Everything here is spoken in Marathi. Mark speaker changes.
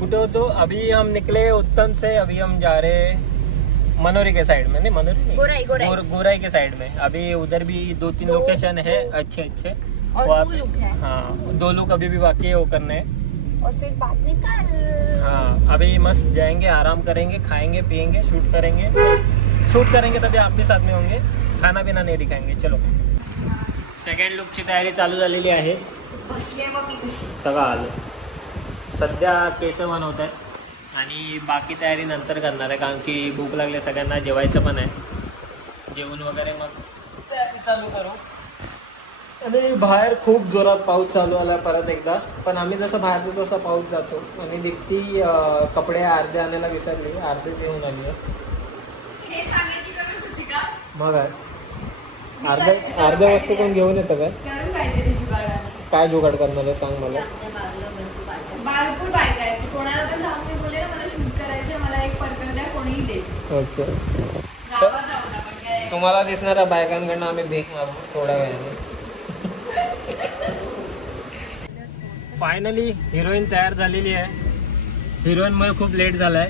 Speaker 1: कुठे होतो अभी हम निकले उत्तम से अभी हम जा रहे मनोरी के साइड में नहीं मनोरी नहीं?
Speaker 2: गोराई, गोराई।
Speaker 1: गोर- गोराई के साइड में। अभी उधर भी दो तीन लोकेशन है अच्छे अच्छे।
Speaker 2: और दो
Speaker 1: पे-
Speaker 2: लोग हाँ।
Speaker 1: दो लोग अभी भी बाकी है वो करने। हैं
Speaker 2: और फिर बाद में कल।
Speaker 1: हाँ अभी मस्त जाएँगे आराम करेंगे खाएँगे पियेंगे शूट करेंगे। शूट करेंगे तभी आप भी साथ में होंगे खाना पीना नाही दिखाएँगे चलो। सेकंड लुकची तयारी चालू झालेली आहे।
Speaker 2: बसले मग मी कशी?
Speaker 1: सगळं आलं। सध्या केस बनवत आहे. आणि बाकी तयारी नंतर करणार आहे कारण की भूक लागली सगळ्यांना जेवायचं पण आहे. जेवण वगैरे मग तयारी चालू करू. आणि बाहेर खूप जोरात पाऊस चालू आला परत एकदा. पण आम्ही जसं बाहेर जातो तसा पाऊस जातो. आणि दिखती कपडे अर्धे आणायला विसरली अर्धेच घेऊन आली.
Speaker 2: हे
Speaker 1: मग आहे अर्धे अर्ध्या वस्तू कोण घेऊन येतं काय? काय जुगाड करणार सांग मला.
Speaker 2: कोणीही दे
Speaker 1: ओके. तुम्हाला दिसणाऱ्या बायकांकडनं आम्ही भीक मागू थोड्या वेळाने. फायनली हिरोईन तयार झालेली आहे. हिरोईनमुळे खूप लेट झालाय.